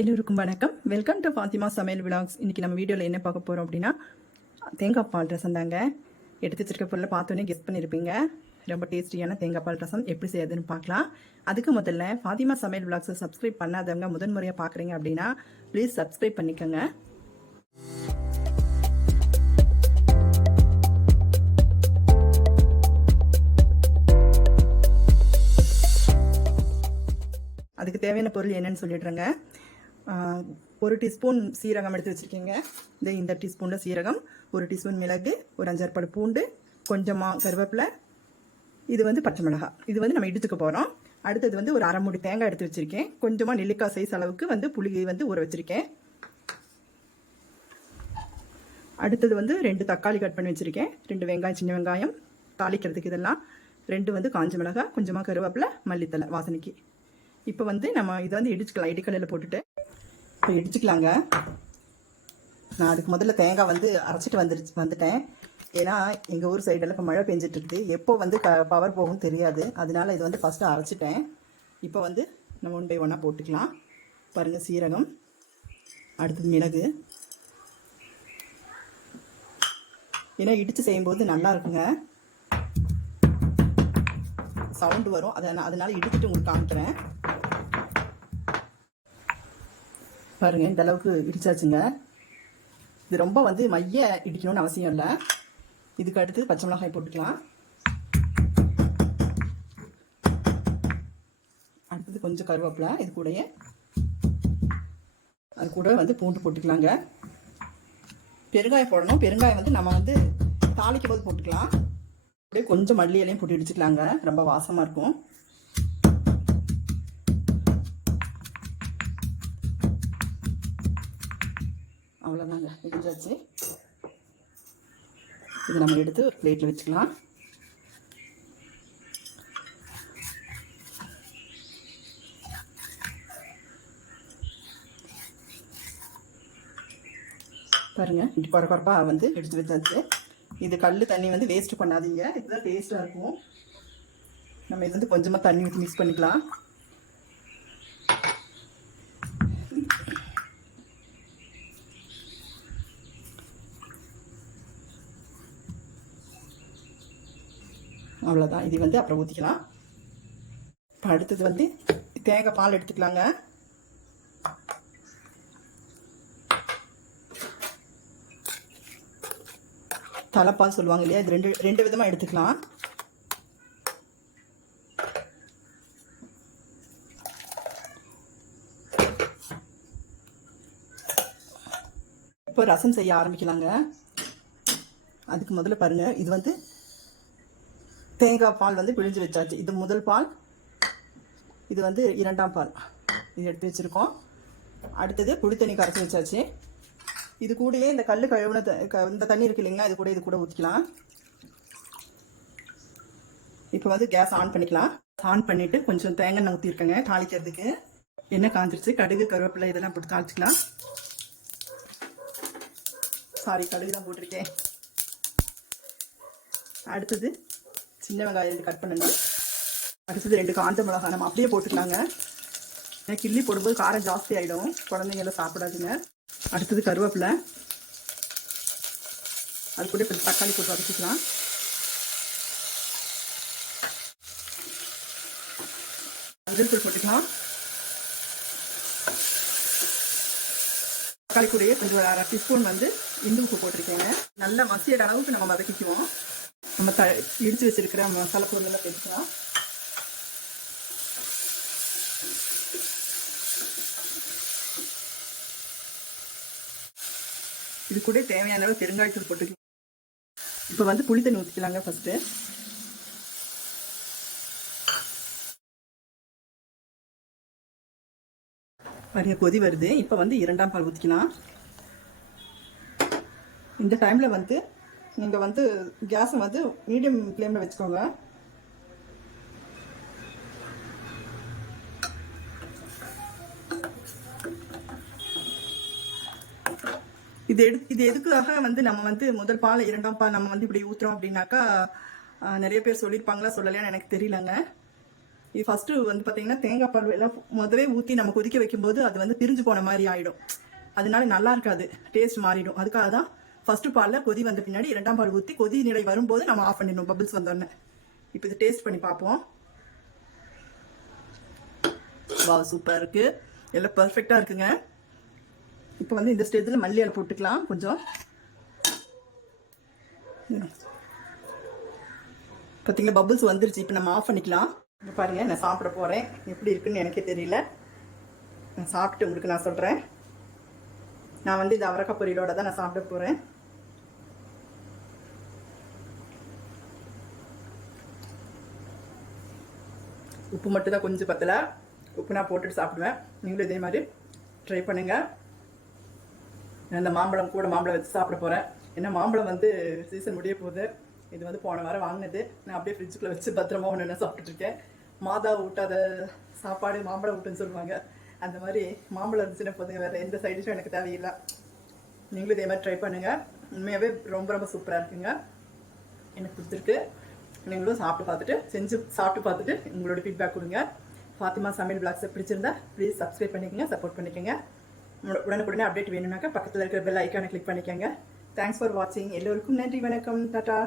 எல்லோருக்கும் வணக்கம். Welcome to Fathima சமையல் விலாக்ஸ். இன்றைக்கி நம்ம வீடியோவில் என்ன பார்க்க போகிறோம் அப்படின்னா, தேங்காய் பால் ரசம் தாங்க. எடுத்து வச்சிருக்க பொருளை பார்த்தோன்னே கெஸ் பண்ணியிருப்பீங்க. ரொம்ப டேஸ்டியான தேங்காய் பால் ரசம் எப்படி செய்யறதுன்னு பார்க்கலாம். அதுக்கு முதல்ல ஃபாத்திமா சமையல் விலாக்ஸை சப்ஸ்கிரைப் பண்ணாதவங்க முதன்முறையாக பார்க்குறீங்க அப்படின்னா ப்ளீஸ் சப்ஸ்கிரைப் பண்ணிக்கோங்க. அதுக்கு தேவையான பொருள் என்னன்னு சொல்லிடுறேங்க. 1 டீஸ்பூன் சீரகம் எடுத்து வச்சுருக்கீங்க. இந்த டீஸ்பூனில் சீரகம், 1 டீஸ்பூன் மிளகு, ஒரு 5 பல் பூண்டு, கொஞ்சமாக கருவேப்பிலை, இது பச்சை மிளகாய். இது நம்ம இடிச்சுக்க போகிறோம். அடுத்தது ஒரு அரை மூடி தேங்காய் எடுத்து வச்சுருக்கேன். கொஞ்சமாக நெல்லிக்காய் சைஸ் அளவுக்கு புளி ஊற வச்சுருக்கேன். அடுத்தது 2 தக்காளி கட் பண்ணி வச்சுருக்கேன். 2 வெங்காயம், சின்ன வெங்காயம் தாளிக்கிறதுக்கு. இதெல்லாம் 2 காஞ்ச மிளகாய், கொஞ்சமாக கருவேப்பிலை, மல்லித்தலை வாசனைக்கு. இப்போ நம்ம இதை இடிச்சுக்கலாம். இடிக்கல்லில் போட்டுட்டு இப்போ இடிச்சுக்கலாங்க. நான் அதுக்கு முதல்ல தேங்காய் அரைச்சிட்டு வந்துட்டேன். ஏன்னா எங்கள் ஊர் சைடெல்லாம் இப்போ மழை பெஞ்சிட்டு இருக்குது. எப்போ பவர் போகும் தெரியாது. அதனால இது ஃபஸ்ட்டு அரைச்சிட்டேன். இப்போ நம்ம 1 பை 1 போட்டுக்கலாம். பாருங்கள், சீரகம், அடுத்தது மிளகு. ஏன்னா இடித்து செய்யும்போது நல்லா இருக்குங்க, சவுண்டு வரும். அதனால இடிச்சுட்டு உங்களுக்கு காமிக்கிறேன். பாருங்கள், இந்த அளவுக்கு இடிச்சாச்சுங்க. இது ரொம்ப மைய இடிக்கணும்னு அவசியம் இல்லை. இதுக்கு அடுத்து பச்சை மிளகாய் போட்டுக்கலாம். அடுத்தது கொஞ்சம் கருவேப்பிலை. இது கூடயே அது கூட பூண்டு போட்டுக்கலாங்க. பெருங்காயம் போடணும். பெருங்காயம் நம்ம தாளிக்கும் போது போட்டுக்கலாம். அப்படியே கொஞ்சம் மல்லி இலையும் போட்டு இடிச்சுக்கலாங்க. ரொம்ப வாசமாக இருக்கும். அவ்வளோதாங்க, இடிஞ்சாச்சு. இது நம்ம எடுத்து ஒரு பிளேட்டில் வச்சுக்கலாம். பாருங்கள், இப்படி குறப்பாக எடுத்து வச்சாச்சு. இது கல் தண்ணி வேஸ்ட் பண்ணாதீங்க. இதுதான் டேஸ்ட்டாக இருக்கும். நம்ம இது கொஞ்சமாக தண்ணி ஊற்றி மிக்ஸ் பண்ணிக்கலாம். அவ்வளோதான். இது அப்புறம் ஊற்றிக்கலாம். இப்போ அடுத்தது தேங்காய் பால் எடுத்துக்கலாங்க. தலைப்பால் சொல்லுவாங்க இல்லையா, இது ரெண்டு விதமாக எடுத்துக்கலாம். இப்போ ரசம் செய்ய ஆரம்பிக்கலாங்க. அதுக்கு முதல்ல பாருங்கள், இது தேங்காய் பால் பிழிஞ்சு வச்சாச்சு. இது முதல் பால், இது 2ஆம் பால். இது எடுத்து வச்சுருக்கோம். அடுத்தது புளி தண்ணி கரைச்சி வச்சாச்சு. இது கூடயே இந்த கல் கழுவுன இந்த தண்ணி இருக்கு இல்லைங்களா, இது கூட ஊற்றிக்கலாம். இப்போ கேஸ் ஆன் பண்ணிக்கலாம். ஆன் பண்ணிவிட்டு கொஞ்சம் தேங்காய் எண்ணெய் ஊற்றிருக்கேங்க தாளிக்கிறதுக்கு. எண்ணெய் காஞ்சிருச்சு. கடுகு, கருவேப்பிலை இதெல்லாம் போட்டு தாளிச்சிக்கலாம். சாரி, கடுகு தான் போட்டிருக்கேன். அடுத்தது சின்ன வெங்காயம் 2 கட் பண்ணணும். அடுத்தது 2 காஞ்ச மிளகாய் நம்ம அப்படியே போட்டுக்கலாங்க. ஏன்னா கிள்ளி போடும்போது காரம் ஜாஸ்தி ஆகிடும், குழந்தைங்கெல்லாம் சாப்பிடாதுங்க. அடுத்தது கருவேப்பிலை, அது கூட இப்போ தக்காளி போட்டு வதக்கிக்கலாம். மஞ்சள் தூள் போட்டுக்கலாம். தக்காளி கூடயே கொஞ்சம் ஒரு 1/2 டீஸ்பூன் இந்து உப்பு போட்டிருக்கேங்க. நல்லா மசியிற அளவுக்கு நம்ம வதக்கிக்குவோம். நம்ம இடித்து வச்சிருக்கிற மசாலா பொருளெல்லாம் சேர்த்துக்கலாம். இது கூட தேவையான அளவு பெருங்காயத்தூள் போட்டுக்கலாம். இப்போ புளி தண்ணி ஊற்றிக்கலாங்க. ஃபஸ்ட்டு நிறைய கொதி வருது. இப்போ 2ஆம் பால் ஊற்றிக்கலாம். இந்த டைமில் நீங்கள் கேஸை மீடியம் ஃப்ளேமில் வச்சுக்கோங்க. இது எதுக்காக நம்ம முதல் பால் 2ஆம் பால் நம்ம இப்படி ஊற்றுறோம் அப்படின்னாக்கா, நிறைய பேர் சொல்லியிருப்பாங்களா சொல்லலையான்னு எனக்கு தெரியலங்க. இது ஃபஸ்ட்டு வந்து பார்த்தீங்கன்னா தேங்காய் பால் எல்லாம் முதவே ஊற்றி நம்ம கொதிக்க வைக்கும்போது அது வந்து பிரிஞ்சு போன மாதிரி ஆகிடும். அதனால நல்லா இருக்காது, டேஸ்ட் மாறிடும். அதுக்காக தான் ஃபஸ்ட்டு பாலில் கொதி வந்த பின்னாடி 2ஆம் பால் ஊற்றி கொதி நிலை வரும்போது நம்ம ஆஃப் பண்ணிடணும், பபிள்ஸ் வந்தோடனே. இப்போ இது டேஸ்ட் பண்ணி பார்ப்போம். வா, சூப்பராக இருக்குது, எல்லாம் பர்ஃபெக்டாக இருக்குங்க. இப்போ வந்து இந்த ஸ்டேஜில் மல்லி இலை போட்டுக்கலாம் கொஞ்சம். பார்த்தீங்களா, பபிள்ஸ் வந்துருச்சு. இப்போ நம்ம ஆஃப் பண்ணிக்கலாம். இப்போ பாருங்கள், நான் சாப்பிட போகிறேன். எப்படி இருக்குன்னு எனக்கே தெரியல. நான் சாப்பிட்டு உங்களுக்கு நான் சொல்கிறேன். நான் வந்து இந்த அவரக்காய் பொரியலோட தான் நான் சாப்பிட போகிறேன். உப்பு மட்டும் தான் கொஞ்சம் பத்தலை. உப்பு நான் போட்டுட்டு சாப்பிடுவேன். நீங்களும் இதே மாதிரி ட்ரை பண்ணுங்கள். நான் இந்த மாம்பழம் வச்சு சாப்பிட போகிறேன். ஏன்னா மாம்பழம் வந்து சீசன் முடிய போகுது. இது வந்து போன வாரம் வாங்கினது. நான் அப்படியே ஃப்ரிட்ஜுக்குள்ளே வச்சு பத்திரமா ஒன்று என்ன சாப்பிட்டுருக்கேன். மாதா ஊட்டாத சாப்பாடு மாம்பழம் ஊட்டுன்னு சொல்லுவாங்க. அந்த மாதிரி மாம்பழம் இருந்துச்சுன்னா போதுங்க, வேறு எந்த சைடிஷும் எனக்கு தேவையில்லை. நீங்களும் இதே மாதிரி ட்ரை பண்ணுங்கள். உண்மையாகவே ரொம்ப ரொம்ப சூப்பராக இருக்குங்க. எனக்கு பிடிச்சிருக்கு. நீங்களும் சாப்பிட்டு பார்த்துட்டு உங்களோட ஃபீட்பேக் கொடுங்க. ஃபாத்திமா சமையல் பிளாக்ஸை பிடிச்சிருந்தா ப்ளீஸ் சப்ஸ்கிரைப் பண்ணிக்கோங்க, சப்போர்ட் பண்ணிக்கோங்க. உடனுக்குடனே அப்டேட் வேணும்னாக்கா பக்கத்தில் இருக்கிற பெல் ஐக்கானை கிளிக் பண்ணிக்கோங்க. தேங்க்ஸ் ஃபார் வாட்சிங். எல்லோருக்கும் நன்றி, வணக்கம், டாடா.